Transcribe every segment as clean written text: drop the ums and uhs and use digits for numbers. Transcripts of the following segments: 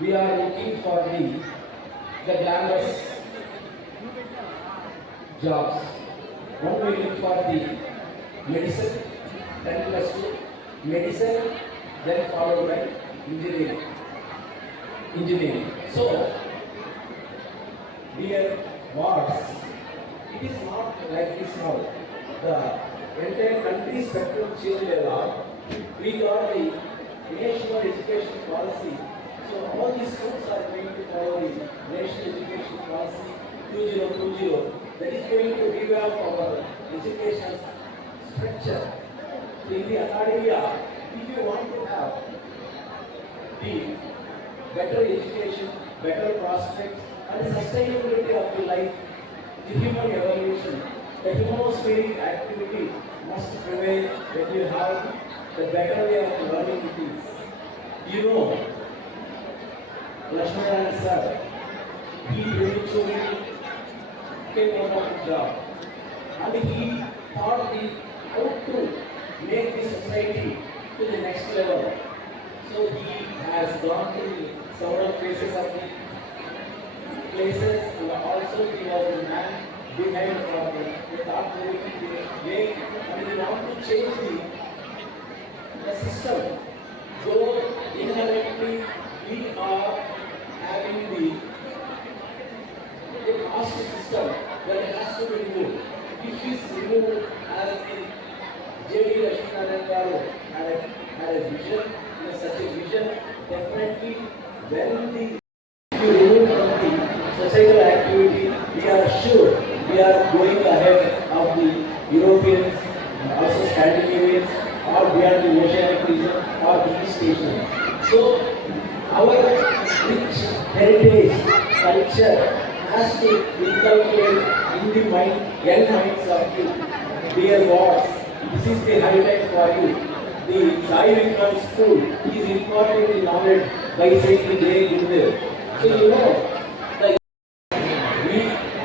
we are looking for the glamorous jobs. One waiting for the medicine, then plus two, medicine, then followed by engineering. So, dear wards, it is not like this now. The entire country spectrum changed a lot. We got the national education policy. So all these schools are going to follow the national education policy 2020. That is going to revamp our education structure. So in the academia, if you want to have the better education, better prospects, and sustainability of the life, the human evolution, the humanospheric activity must prevail when you have the better way of learning it is. You know, Lakshmana sir, he eventually came out of the job and he thought how to make the society to the next level. So he has gone to several places and also he was a man behind the thought way and he wanted to change the system. So inherently we are having the caste system that has to be removed. If it is removed as the J.D. Lakshmana Garu had a vision, such a vision, definitely when if you remove from the societal activity, we are sure we are going ahead of the Europeans, also Scandinavians, or beyond the oceanic region or the East Asian. So our rich heritage, culture has to inculcate in the young minds of you. Dear wards, this is the highlight for you. The Sai Vinkan school is imparting the knowledge by saying the Jai Gurudev. So you know, we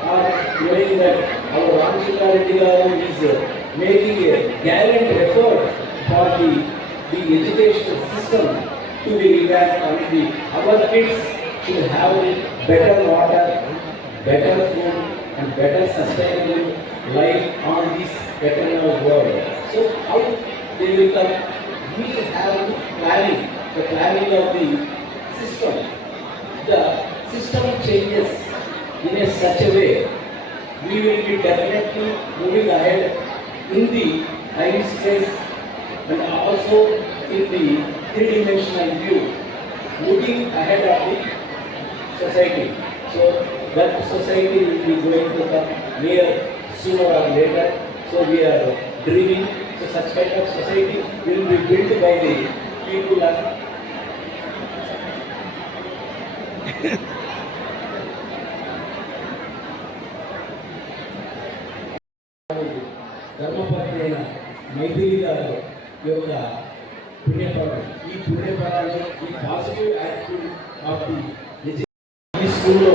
are knowing that our Ramchakra Reddy Garu is making a gallant effort for the educational system to be revamped and our kids should have better water, better food and better sustainable life on this eternal world. So how they will come? We have the planning of the system. The system changes in such a way we will be definitely moving ahead in the time space and also in the three-dimensional view, looking ahead of the society. So that society will be going to come near sooner or later. So we are dreaming. So such kind of society will be built by the people and Dharmapathi అయిన మైథిలి గారు యొక్క పుణ్యఫలం. ఈ పుణ్యఫలాన్ని ఈ positive attitude of ఈ స్కూల్లో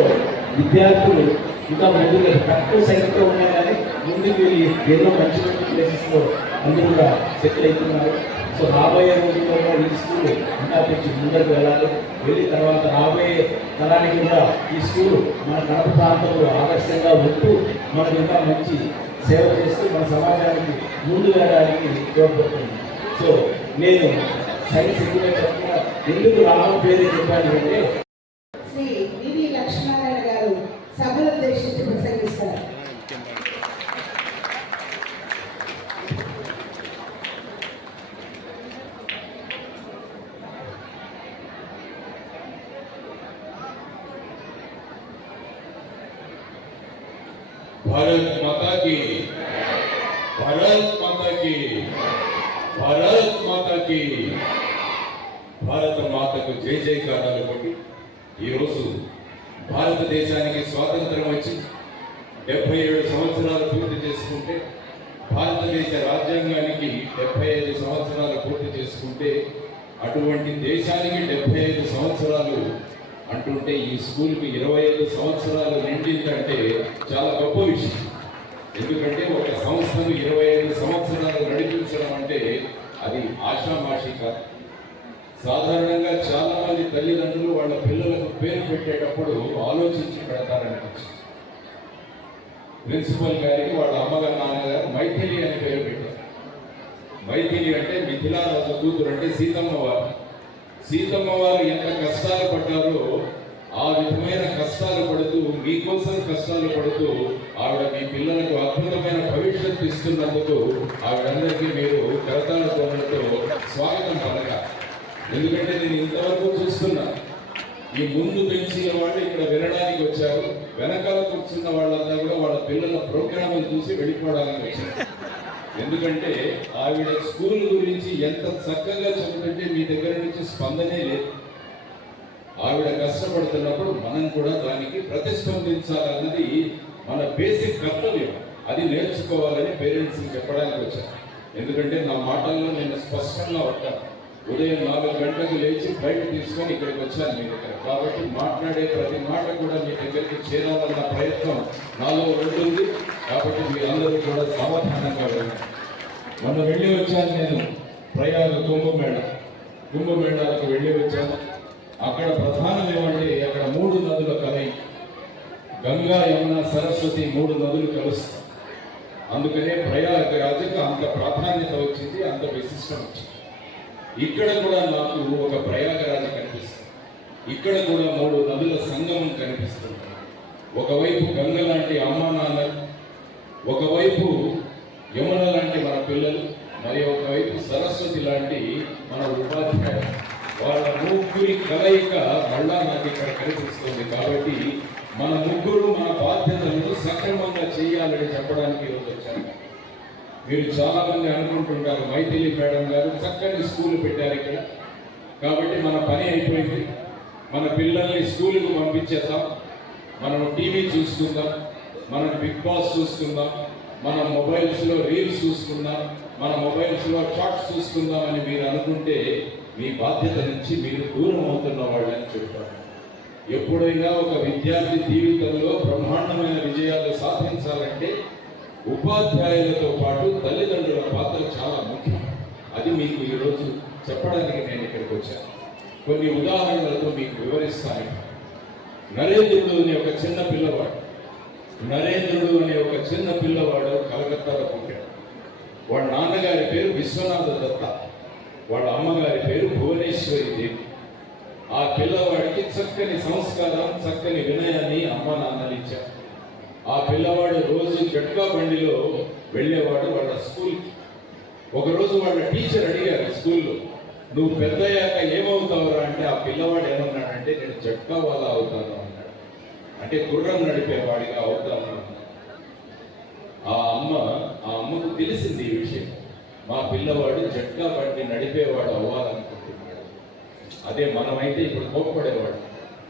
విద్యార్థులు ఇంకా ముందుకు తక్కువ సంఖ్యలో ఉన్నాయి కానీ ముందుకు వెళ్ళి ఎన్నో మంచి మంచి ప్లేసెస్లో అందరూ కూడా సెటిల్ అవుతున్నారు. సో రాబోయే రోజుల్లో ఈ స్కూల్ ఇంకా కొంచెం ముందుకు వెళ్ళి తర్వాత రాబోయే తరానికి కూడా ఈ స్కూల్ మన కడప ప్రాంతంలో ఆదర్శంగా ఉంటూ మనకు ఇంకా మంచి సేవ చేస్తూ మన సమాజానికి ముందు వెళ్ళడానికి తోడ్పడుతుంది. సో నేను సైన్స్ ఎక్కువగా చెప్తున్నా ఎందుకు రామం పేరు చెప్పాను అంటే శ్రీ వి లక్ష్మణ గారు సభను ఉద్దేశించి ప్రసంగిస్తారు. भारत माता की, भारत माता की, भारत माता की, భారత మాతకు జై జయకారాలు కొట్టి ఈరోజు భారతదేశానికి స్వాతంత్రం వచ్చి 77 సంవత్సరాలు పూర్తి చేసుకుంటే, భారతదేశ రాజ్యాంగానికి 75 సంవత్సరాలు పూర్తి చేసుకుంటే, అటువంటి దేశానికి 75 సంవత్సరాలు అంటుంటే ఈ స్కూల్కి 25 సంవత్సరాలు నిండిందంటే చాలా గొప్ప విషయం. ఎందుకంటే ఒక సంస్థను 25 సంవత్సరాలు నడిపించడం అంటే అది ఆషామాషి కాదు. సాధారణంగా చాలా మంది తల్లిదండ్రులు వాళ్ళ పిల్లలకు పేరు పెట్టేటప్పుడు ఆలోచించి పెడతారనిపించింది. ప్రిన్సిపల్ గారికి వాళ్ళ అమ్మగారు నాన్నగారు మైథిలి అని పేరు పెట్టారు. మైథిలి అంటే మిథిలారాజు కూతురు, అంటే సీతమ్మ వారు. సీతమ్మ వారు ఎంత కష్టాలు పడ్డారో ఆ విధమైన కష్టాలు పడుతూ, మీకోసం కష్టాలు పడుతూ ఆవిడ మీ పిల్లలకు అద్భుతమైన భవిష్యత్తు ఇస్తున్నందుకు ఆవిడందరికీ మీరు కరతాళ ధ్వనులతో స్వాగతం పలకాలి. ఎందుకంటే నేను ఇంతవరకు చూస్తున్నా, ఈ ముందు పెంచిన వాళ్ళు ఇక్కడ వినడానికి వచ్చారు, వెనకాల కూర్చున్న వాళ్ళంతా కూడా వాళ్ళ పిల్లల ప్రోగ్రాములు చూసి వెళ్ళిపోవడానికి వచ్చారు. ఎందుకంటే ఆవిడ స్కూల్ గురించి ఎంత చక్కగా చెబుతుంటే మీ దగ్గర నుంచి స్పందనే లేదు. ఆవిడ కష్టపడుతున్నప్పుడు మనం కూడా దానికి ప్రతిస్పందించాలన్నది మన బేసిక్ కర్తవ్యం. అది నేర్చుకోవాలని పేరెంట్స్కి చెప్పడానికి వచ్చాను. ఎందుకంటే నా మాటల్లో నేను స్పష్టంగా ఉంటాను. ఉదయం 4 గంటలకు లేచి బయట తీసుకొని ఇక్కడికి వచ్చాను మీ దగ్గర. కాబట్టి మాట్లాడే ప్రతి మాట కూడా మీ దగ్గరికి చేరాలన్న ప్రయత్నం నాలో ఉంటుంది. కాబట్టి మీరందరూ కూడా సావధానంగా వెళ్ళండి. మొన్న వెళ్ళి వచ్చాను నేను ప్రయాగ కుంభమేళాలకు వెళ్ళి వచ్చాను. అక్కడ ప్రధానం ఏమంటే అక్కడ 3 నదుల కలయి, గంగా యమున సరస్వతి 3 నదులు కలుస్తాయి. అందుకనే ప్రయాగరాజుకు అంత ప్రాధాన్యత వచ్చింది, అంత విశిష్టం వచ్చింది. ఇక్కడ కూడా నాకు ఒక ప్రయాగరాజు కనిపిస్తుంది. ఇక్కడ కూడా 3 నదుల సంగమం కనిపిస్తుంది. ఒకవైపు గంగ లాంటి అమ్మా నాన్నలు, ఒకవైపు యమున లాంటి మన పిల్లలు, మరి ఒకవైపు సరస్వతి లాంటి మన ఉపాధ్యాయులు. వాళ్ళ ముగ్గురి కలయిక మళ్ళా నాకు ఇక్కడ కనిపిస్తుంది. కాబట్టి మన ముగ్గురు మన బాధ్యతలను సక్రమంగా చేయాలని చెప్పడానికి ఈరోజు వచ్చాను. మీరు చాలా మంది అనుకుంటుంటారు, మైథిలి మేడం గారు చక్కని స్కూల్ పెట్టారు ఇక్కడ, కాబట్టి మన పని అయిపోయింది, మన పిల్లల్ని స్కూల్కి పంపించేద్దాం, మనం టీవీ చూసుకుందాం, మనం బిగ్ బాస్ చూసుకుందాం, మన మొబైల్స్లో రీల్స్ చూసుకుందాం, మన మొబైల్స్లో షార్ట్స్ చూసుకుందాం అని మీరు అనుకుంటే మీ బాధ్యత నుంచి మీరు దూరం అవుతున్న వాళ్ళని చెప్తారు. ఎప్పుడైనా ఒక విద్యార్థి జీవితంలో బ్రహ్మాండమైన విజయాలు సాధించాలంటే ఉపాధ్యాయులతో పాటు తల్లిదండ్రుల పాత్ర చాలా ముఖ్యం. అది మీకు ఈరోజు చెప్పడానికి నేను ఇక్కడికి వచ్చాను. కొన్ని ఉదాహరణలతో మీకు వివరిస్తాను. నరేంద్రుడు అనే ఒక చిన్న పిల్లవాడు కలకత్తాలో పుట్టాడు. వాళ్ళ నాన్నగారి పేరు విశ్వనాథ దత్త, వాళ్ళ అమ్మగారి పేరు భువనేశ్వరి దేవి. ఆ పిల్లవాడికి చక్కని సంస్కారం, చక్కని వినయాన్ని అమ్మ నాన్నలు ఇచ్చారు. ఆ పిల్లవాడు రోజు జట్కా బండిలో వెళ్ళేవాడు వాళ్ళ స్కూల్కి. ఒకరోజు వాళ్ళ టీచర్ అడిగారు స్కూల్లో, నువ్వు పెద్దయ్యాక ఏమవుతావురా అంటే ఆ పిల్లవాడు ఏమన్నాడంటే నేను జట్కా వాళ్ళ అవుతాను అన్నాడు. అంటే గుర్రం నడిపేవాడిగా అవుతాను అన్నాడు. ఆ అమ్మకు తెలిసింది ఈ విషయం, మా పిల్లవాడు జట్కా బండి నడిపేవాడు అవ్వాలనుకుంటున్నాడు. అదే మనమైతే ఇప్పుడు కోప్పడేవాడు,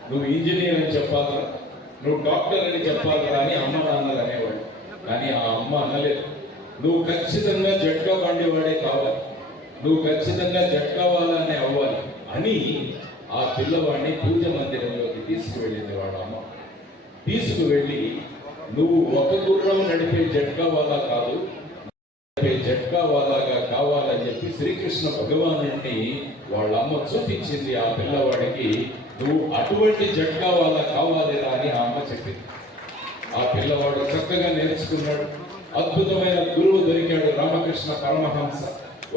నువ్వు ఇంజనీర్ అని చెప్పాలరా, నువ్వు డాక్టర్ అని చెప్పాలరా అని అమ్మ నాన్నలు అనేవాడు. కానీ ఆ అమ్మ అనలేదు, నువ్వు ఖచ్చితంగా జట్కా బండివాడే కావాలి, నువ్వు ఖచ్చితంగా జట్కా వాళ్ళనే అవ్వాలి అని ఆ పిల్లవాడిని పూజ మందిరంలోకి తీసుకువెళ్ళింది వాళ్ళ అమ్మ. తీసుకువెళ్ళి నువ్వు ఒక గుర్రం నడిపే జట్కా వాళ్ళ కాదు, జట్కా వాళ్ళగా కావాలని చెప్పి శ్రీకృష్ణ భగవానుడిని వాళ్ళ అమ్మ చూపించింది ఆ పిల్లవాడికి. నువ్వు అటువంటి జట్కా వాళ్ళ కావాలిరా అని ఆ అమ్మ చెప్పింది. ఆ పిల్లవాడు చక్కగా నేర్చుకున్నాడు, అద్భుతమైన గురువు దొరికాడు, రామకృష్ణ పరమహంస.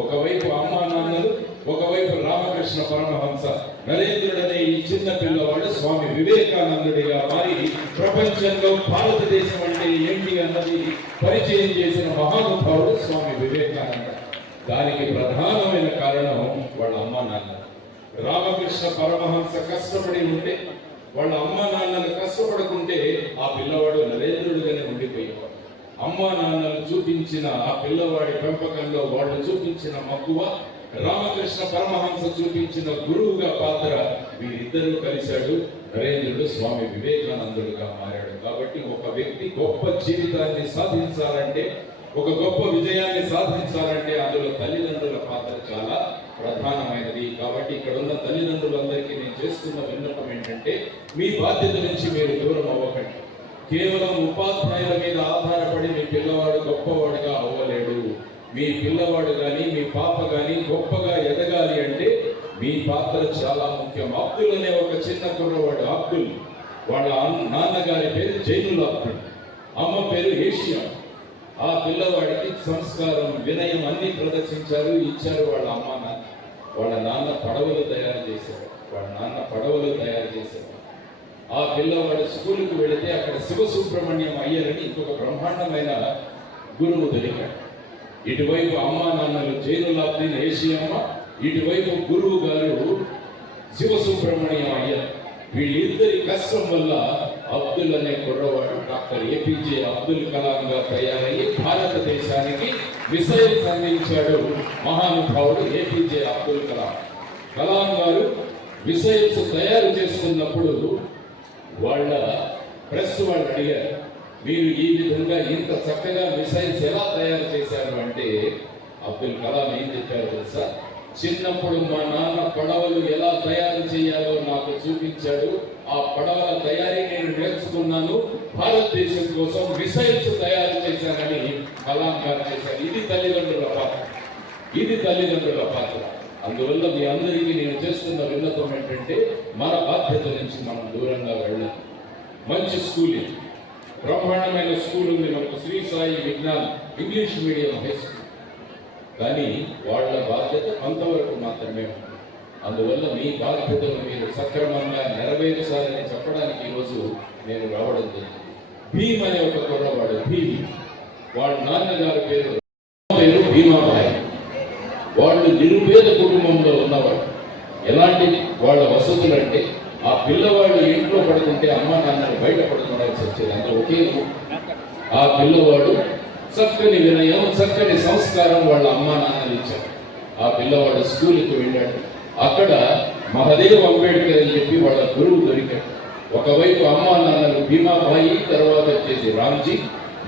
ఒకవైపు అమ్మా నాన్నలు, ఒకవైపు రామకృష్ణ పరమహంస. నరేంద్రుడనే ఈ చిన్న పిల్లవాడు స్వామి వివేకానందుడిగా మారి ప్రపంచంలో భారతదేశం అంటే ఏంటి అన్నది పరిచయం చేసిన మహానుభావుడు స్వామి వివేకానంద. దానికి ప్రధానమైన కారణం వాళ్ళ అమ్మా నాన్న. రామకృష్ణ పరమహంస కష్టపడి ఉంటే, వాళ్ళ అమ్మా నాన్నలు కష్టపడుకుంటే ఆ పిల్లవాడు నరేంద్రుడిగానే ఉండిపోయేవాడు. అమ్మా నాన్నలు చూపించిన ఆ పిల్లవాడి పెంపకంలో వాళ్ళు చూపించిన మక్కువ, రామకృష్ణ పరమహంస చూపించిన గురువుగా పాత్ర, వీరిద్దరూ కలిశాడు. నరేంద్రుడు స్వామి వివేకానందుడిగా మారాడు. కాబట్టి ఒక వ్యక్తి గొప్ప జీవితాన్ని సాధించాలంటే, ఒక గొప్ప విజయాన్ని సాధించాలంటే అందులో తల్లిదండ్రుల పాత్ర చాలా ప్రధానమైనది. కాబట్టి ఇక్కడ ఉన్న తల్లిదండ్రులందరికీ నేను చేస్తున్న విన్నపం ఏంటంటే, మీ బాధ్యత నుంచి మీరు దూరం అవ్వకండి. కేవలం ఉపాధ్యాయుల మీద ఆధారపడి మీ పిల్లవాడు గొప్పవాడుగా అవ్వలేడు. మీ పిల్లవాడు కానీ మీ పాప కానీ గొప్పగా ఎదగాలి అంటే మీ పాత్ర చాలా ముఖ్యం. అబ్దుల్ అనే ఒక చిన్న కుర్రవాడు అబ్దుల్, వాళ్ళ నాన్నగారి పేరు జైనుల్ అబ్దుల్, అమ్మ పేరు ఏషియా. ఆ పిల్లవాడికి సంస్కారం, వినయం అన్ని ప్రదర్శించారు, ఇచ్చారు వాళ్ళ అమ్మ నాన్న. వాళ్ళ నాన్న పడవలు తయారు చేశారు. ఆ పిల్లవాడు స్కూల్కి వెళితే అక్కడ శివసుబ్రహ్మణ్యం అయ్యరని ఇంకొక బ్రహ్మాండమైన గురువు దొరికాడు. ఇటువైపు అమ్మా నాన్నలు జైనులాబ్దీన్ ఏషియమ్మ, ఇటువైపు గురువు గారు శివసుబ్రహ్మణ్యం అయ్యర్. వీళ్ళిద్దరి కష్టం వల్ల అబ్దుల్ అనే కుర్రవాడు డాక్టర్ ఏపీజే అబ్దుల్ కలాం గా తయారయ్యి భారతదేశానికి మిసైల్స్ అందించాడు. మహానుభావుడు ఏపీజే అబ్దుల్ కలాం. కలాం గారు మిసైల్స్ తయారు చేస్తున్నప్పుడు వాళ్ళ ప్రెస్ వాళ్ళు అడిగారు, మీరు ఈ విధంగా ఇంత చక్కగా మిసైల్స్ ఎలా తయారు చేశారు అంటే అబ్దుల్ కలాం ఏం చెప్పారు తెలుసా? చిన్నప్పుడు మా నాన్న పడవలు ఎలా తయారు చేయాలో నాకు చూపించాడు. ఆ పడవల తయారీ నేను నేర్చుకున్నాను. భారతదేశం కోసం మిసైల్స్ తయారు చేశానని కలాం గారు చేశారు. ఇది తల్లిదండ్రుల పాత్ర. అందువల్ల మీ అందరికీ నేను చేస్తున్న విన్నతం ఏంటంటే, మన బాధ్యత నుంచి మనం దూరంగా వెళ్ళాలి. మంచి స్కూల్, బ్రహ్మాండమైన స్కూల్ ఉంది మనకు, Shri Sai Vignan English medium high school. కానీ వాళ్ళ బాధ్యత కొంతవరకు మాత్రమే ఉంది. అందువల్ల మీ బాధ్యతలు మీరు సక్రమంగా నెరవేర్చాలని చెప్పడానికి ఈరోజు నేను రావడం జరిగింది. భీమ్ అనే ఒక కుర్రవాడు, భీమ్, వాళ్ళ నాన్నగారి పేరు భీమాబాయి. వాళ్ళు నిరుపేద కుటుంబంలో ఉన్నవాడు. ఎలాంటి వాళ్ళ వసతులు అంటే, ఆ పిల్లవాడు ఇంట్లో పడుకుంటే అమ్మా నాన్నని బయట పడుకోవాల్సి వచ్చేది. అందులో ఒకే ఆ పిల్లవాడు చక్కని వినయం, చక్కని సంస్కారం వాళ్ళ అమ్మా నాన్నలు ఇచ్చారు. ఆ పిల్లవాడు స్కూల్కి వెళ్ళాడు. అక్కడ మహదేవ్ అంబేద్కర్ అని చెప్పి వాళ్ళ గురువు దొరికాడు. ఒకవైపు అమ్మా నాన్నలు భీమాబాయి, తర్వాత వచ్చేసి రామ్జీ,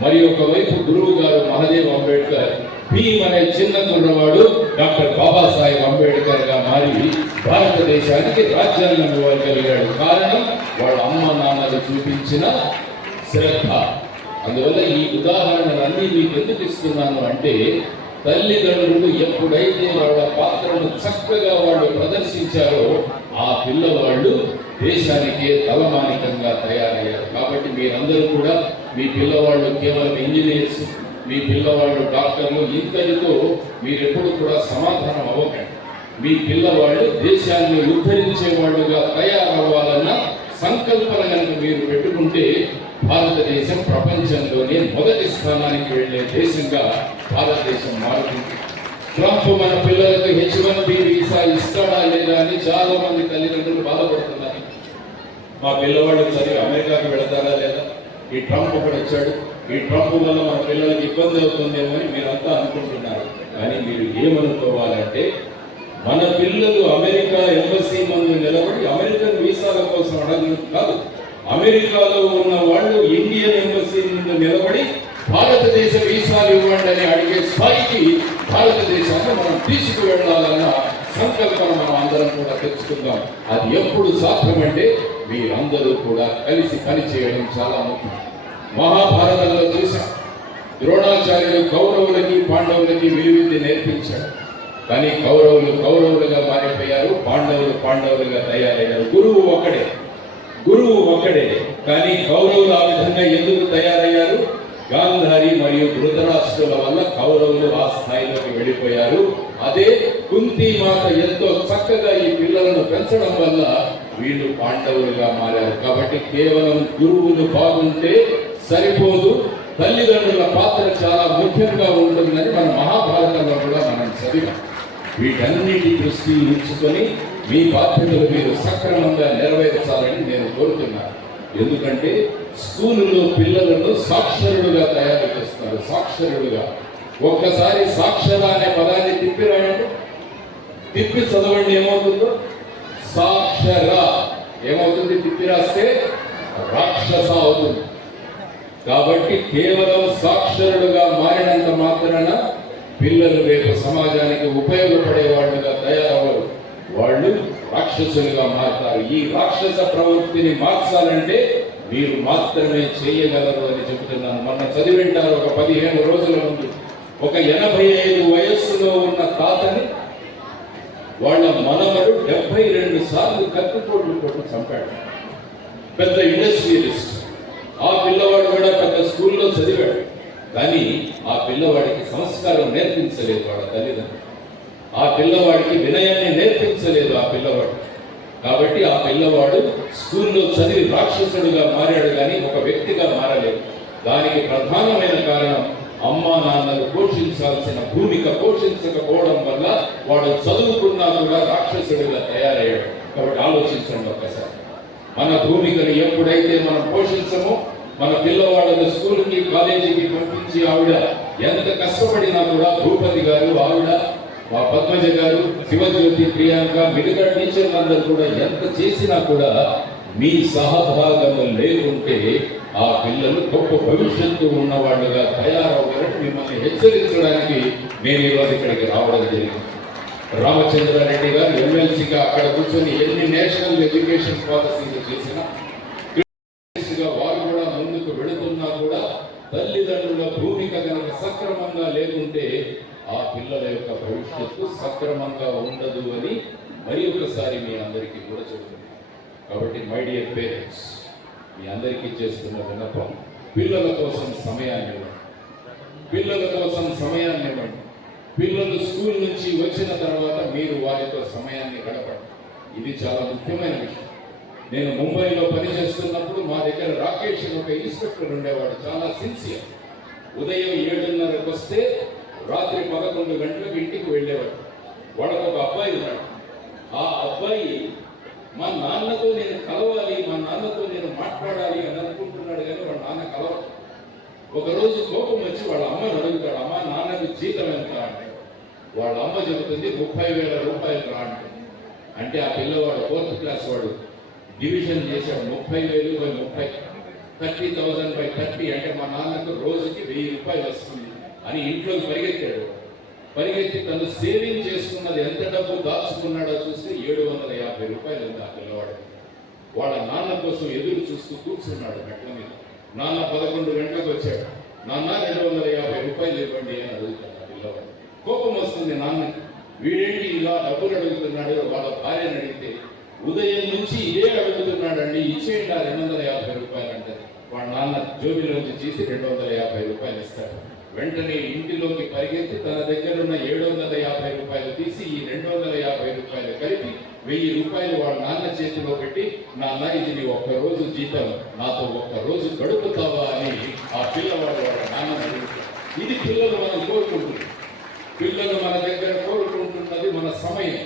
మరి ఒకవైపు గురువు గారు మహదేవ్ అంబేద్కర్. భీమ్ అనే చిన్న కుర్రవాడు డాక్టర్ బాబాసాహెబ్ అంబేద్కర్ గా మారి భారతదేశానికి రాజ్యాంగం ఇవ్వగలిగాడు. కారణం వాళ్ళ అమ్మా నాన్నలు చూపించిన శ్రద్ధ. అందువల్ల ఈ ఉదాహరణలన్నీ మీకు ఎందుకు ఇస్తున్నాను అంటే, తల్లిదండ్రులు ఎప్పుడైతే వాళ్ళ పాత్రను చక్కగా వాళ్ళు ప్రదర్శించారో ఆ పిల్లవాళ్ళు దేశానికే తలమానికంగా తయారయ్యారు. కాబట్టి మీరందరూ కూడా మీ పిల్లవాళ్ళు కేవలం ఇంజనీర్స్, మీ పిల్లవాళ్ళు డాక్టర్లు, ఇంతటితో మీరెప్పుడు కూడా సమాధానం అవ్వకండి. మీ పిల్లవాళ్ళు దేశాన్ని ఉద్ధరించే వాళ్ళుగా తయారవ్వాలన్న సంకల్పన కనుక మీరు పెట్టుకుంటే భారతదేశం ప్రపంచంలోనే మొదటి స్థానానికి వెళ్లే దేశంగా భారతదేశం మారుతుంది. ట్రంప్ మన పిల్లలకు H1B వీసా ఇస్తాడా లేదా అని చాలా మంది తల్లిదండ్రులు బాధపడుతున్నారు. మా పిల్లవాళ్ళు చదివి అమెరికాకు వెళతారా లేదా, ఈ ట్రంప్ ఒకటి వచ్చాడు, ఈ ట్రంప్ వల్ల మన పిల్లలకి ఇబ్బంది అవుతుందేమో అని మీరంతా అనుకుంటున్నారు. కానీ మీరు ఏమనుకోవాలంటే, మన పిల్లలు అమెరికా ఎంబసీ ముందు నిలబడి అమెరికన్ వీసాల కోసం అడగడం కాదు, అమెరికాలో ఉన్న వాళ్ళు ఇండియన్ ఎంబసీ ముందు నిలబడి భారతదేశ వీసాలు ఇవ్వండి అని అడిగే స్థాయికి భారతదేశాన్ని మనం తీసుకువెళ్ళాలన్న సంకల్పన మనం అందరం కూడా తెచ్చుకుందాం. అది ఎప్పుడు సాధ్యమంటే మీరందరూ కూడా కలిసి పనిచేయడం చాలా ముఖ్యం. మహాభారతంలో చూసాం, ద్రోణాచార్యుడు కౌరవులకి పాండవులకి విలువిద్య నేర్పించాడు. కానీ కౌరవులుగా మారిపోయారు, పాండవులుగా తయారయ్యారు. గురువు ఒక్కడే. కానీ కౌరవులు ఆ విధంగా ఎందుకు తయారయ్యారు? గాంధారి మరియు ధృతరాష్ట్రుల వల్ల కౌరవులు ఆ స్థాయిలోకి వెళ్ళిపోయారు. అదే కుంతి మాత ఎంతో చక్కగా ఈ పిల్లలను పెంచడం వల్ల వీళ్ళు పాండవులుగా మారారు. కాబట్టి కేవలం గురువులు బాగుంటే సరిపోదు, తల్లిదండ్రుల పాత్ర చాలా ముఖ్యంగా ఉంటుందని మన మహాభారతంలో కూడా మనం చదివాం. వీటన్నిటి దృష్టి ఉంచుకొని మీ బాధ్యతలు మీరు సక్రమంగా నెరవేర్చాలని నేను కోరుతున్నాను. ఎందుకంటే స్కూలులో పిల్లలను సాక్షరులుగా తయారు చేస్తారు. సాక్షరులుగా ఒక్కసారి సాక్షర అనే పదాన్ని తిప్పి రాయండి, తిప్పి చదవండి, ఏమవుతుందో సాక్షర ఏమవుతుంది? తిప్పి రాస్తే రాక్షస అవుతుంది. కాబట్టి కేవలం సాక్షరులుగా మారినంత మాత్రాన పిల్లలు రేపు సమాజానికి ఉపయోగపడే వాళ్ళుగా తయారవ్వరు, వాళ్ళు రాక్షసులుగా మారుతారు. ఈ రాక్షస ప్రవృత్తిని మార్చాలంటే మీరు మాత్రమే చేయగలరు అని చెబుతున్నాను. మొన్న చదివింటారు, ఒక 15 రోజుల ముందు ఒక 85 వయస్సులో ఉన్న తాతని వాళ్ళ మనవడు 72 సార్లు కత్తిపోట్లు కొట్టి చంపాడు. పెద్ద ఇండస్ట్రియలిస్ట్. ఆ పిల్లవాడు కూడా పెద్ద స్కూల్లో చదివాడు. కానీ ఆ పిల్లవాడికి సంస్కారం నేర్పించలేదు వాళ్ళ తల్లిదండ్రులు. ఆ పిల్లవాడికి వినయాన్ని నేర్పించలేదు ఆ పిల్లవాడు. కాబట్టి ఆ పిల్లవాడు స్కూల్లో చదివి రాక్షసుడిగా మారాడు కానీ ఒక వ్యక్తిగా మారలేదు. దానికి ప్రధానమైన కారణం అమ్మా నాన్నలు పోషించాల్సిన భూమిక పోషించకపోవడం వల్ల వాడు చదువుకున్నా కూడా రాక్షసుడిగా తయారయ్యాడు. కాబట్టి ఆలోచించండి ఒక్కసారి. మన భూమికను ఎప్పుడైతే మనం పోషించమో, మన పిల్లవాళ్ళను స్కూల్కి కాలేజీకి పంపించి ఆవిడ ఎంత కష్టపడినా కూడా, భూపతి గారు, ఆవిడ, మా పద్మజ గారు, శివజ్యోతి, ప్రియాంక, మిగతా టీచర్లందరూ కూడా ఎంత చేసినా కూడా మీ సహభాగము లేకుంటే ఆ పిల్లలు గొప్ప భవిష్యత్తు ఉన్నవాళ్ళుగా తయారవుతారని మిమ్మల్ని హెచ్చరించడానికి నేను ఈరోజు ఇక్కడికి రావడం జరిగింది. రామచంద్రారెడ్డి గారు ఎమ్మెల్సీగా అక్కడ కూర్చొని ఎన్ని నేషనల్ ఎడ్యుకేషన్ పాలసీలు చేసినా, వారు కూడా ముందుకు వెళుతున్నా కూడా తల్లిదండ్రుల భూమిక కనుక సక్రమంగా లేకుంటే ఆ పిల్లల యొక్క భవిష్యత్తు సక్రమంగా ఉండదు అని మరి ఒకసారి మీ అందరికీ కూడా చెబుతున్నాను. కాబట్టి మై డియర్ పేరెంట్స్, మీ అందరికీ చేస్తున్న విన్నపం, పిల్లల కోసం సమయాన్ని ఇవ్వండి. పిల్లల కోసం సమయాన్ని ఇవ్వండి. పిల్లలు స్కూల్ నుంచి వచ్చిన తర్వాత మీరు వారితో సమయాన్ని గడపండి. ఇది చాలా ముఖ్యమైన విషయం. నేను ముంబైలో పనిచేస్తున్నప్పుడు మా దగ్గర రాకేష్ ఒక ఇన్స్పెక్టర్ ఉండేవాడు, చాలా సిన్సియర్. ఉదయం 7:30కు వస్తే రాత్రి 11 గంటలకు ఇంటికి వెళ్ళేవాడు. వాడికి ఒక అబ్బాయి ఉన్నాడు. ఆ అబ్బాయి మా నాన్నతో నేను కలవాలి, మా నాన్నతో నేను మాట్లాడాలి అని అనుకుంటున్నాడు కానీ వాళ్ళ నాన్న కలవాలి. ఒకరోజు కోపం వచ్చి వాళ్ళ అమ్మని అడుగుతాడు, అమ్మ నాన్నకు జీతం ఎంత అంటే వాళ్ళ అమ్మ చెబుతుంది 30,000 రూపాయలు రా అంటే ఆ పిల్లవాడు 4th క్లాస్ వాడు డివిజన్ చేశాడు. 30,000 by 30, 30,000 by 30 అంటే మా నాన్నకు రోజుకి 1,000 రూపాయలు వస్తుంది అని ఇంట్లోకి పరిగెత్తాడు. పరిగెత్తి తను సేవింగ్ చేసుకున్నది ఎంత డబ్బు దాచుకున్నాడో చూస్తే 750 రూపాయలు ఉంది ఆ పిల్లవాడు. వాళ్ళ నాన్న కోసం ఎదురు చూస్తూ కూర్చున్నాడు మెట్ల మీద. నాన్న 11 గంటలకు వచ్చాడు. నాన్న 250 రూపాయలు ఇవ్వండి అని అడుగుతాడు ఆ పిల్లవాడు. కోపం వస్తుంది నాన్నకి, వీడేంటి ఇలా డబ్బులు అడుగుతున్నాడు. వాళ్ళ భార్యను అడిగితే ఉదయం నుంచి ఇదే అడుగుతున్నాడండి, ఇచ్చేయండి ఆ 250 రూపాయలు అంటే వాళ్ళ నాన్న జోబిలోంచి తీసి 250 రూపాయలు ఇస్తాడు. వెంటనే ఇంటిలోకి పరిగెత్తి తన దగ్గర ఉన్న 750 రూపాయలు తీసి ఈ 250 రూపాయలు కలిపి 1000 రూపాయలు వాళ్ళ నాన్న చేతిలో పెట్టి, నాన్న ఇది నీ ఒక్కరోజు జీతం, నాతో ఒక్కరోజు గడుపుతావా అని ఆ పిల్లవాడు వాళ్ళ నాన్న అడుగుతాడు. ఇది పిల్లలు మనం కోరుకుంటున్నారు. పిల్లలు మన దగ్గర కోరుకుంటున్నది మన సమయం.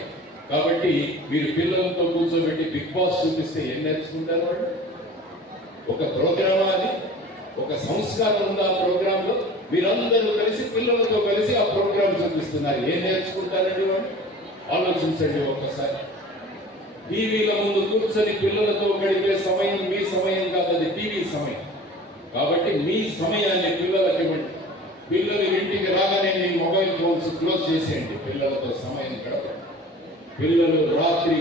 కాబట్టి మీరు పిల్లలతో కూర్చోబెట్టి బిగ్ బాస్ చూపిస్తే ఏం నేర్చుకుంటారు వాళ్ళు? ఒక ప్రోగ్రామ్, అది ఒక సంస్కారం ఉంది ఆ ప్రోగ్రామ్ లో. మీరందరూ కలిసి పిల్లలతో కలిసి ఆ ప్రోగ్రామ్ చూపిస్తున్నారు. ఏం నేర్చుకుంటారండి వాళ్ళు? ఆలోచించండి ఒక్కసారి. టీవీల ముందు కూర్చొని పిల్లలతో గడిపే సమయం మీ సమయం కాదు, అది టీవీ సమయం. కాబట్టి మీ సమయాన్ని పిల్లలకి ఇవ్వండి. పిల్లలు ఇంటికి రాగానే మీ మొబైల్ ఫోన్స్ క్లోజ్ చేసేయండి. పిల్లలతో సమయం గడపండి. పిల్లలు రాత్రి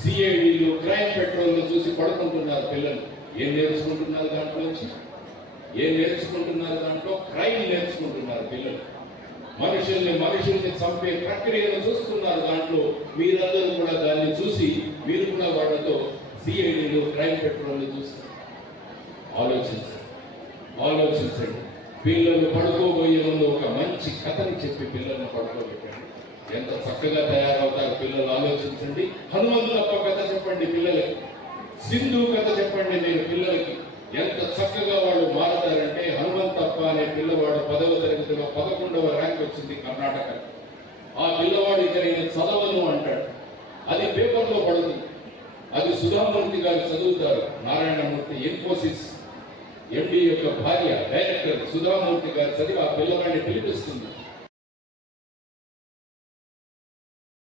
సిఐడీలు, క్రైమ్ పెట్రోల్ చూసి పడుకుంటున్నారు. పిల్లలు ఏం నేర్చుకుంటున్నారు దాంట్లో నుంచి? ఏం నేర్చుకుంటున్నారు దాంట్లో? క్రైమ్ నేర్చుకుంటున్నారు పిల్లలు. మనుషుల్ని చంపే ప్రక్రియను చూస్తున్నారు దాంట్లో. మీరందరూ కూడా దాన్ని చూసి మీరు కూడా వాళ్ళతో సిఐడీలు, క్రైమ్ పెట్రోల్ చూస్తారు. ఆలోచించండి. పిల్లలు పడుకోబోయే ముందు ఒక మంచి కథని చెప్పి పిల్లల్ని పడుకోబెట్టండి. ఎంత చక్కగా తయారవుతారు పిల్లలు ఆలోచించండి. హనుమంతులప్ప కథ చెప్పండి పిల్లలకి, సింధు కథ చెప్పండి నేను పిల్లలకి. ఎంత చక్కగా వాళ్ళు మారుతారంటే, హనుమంతప్ప అనే పిల్లవాడు 10వ తరగతిలో 11వ ర్యాంక్ వచ్చింది కర్ణాటక. ఆ పిల్లవాడు ఇక నేను చదవను అంటాడు. అది పేపర్లో పడుతుంది. అది సుధామూర్తి గారు చదువుతారు. నారాయణమూర్తి, ఇన్ఫోసిస్ ఎండి యొక్క భార్య, డైరెక్టర్ సుధామూర్తి గారు చదివి ఆ పిల్లవాడిని పిలిపిస్తుంది.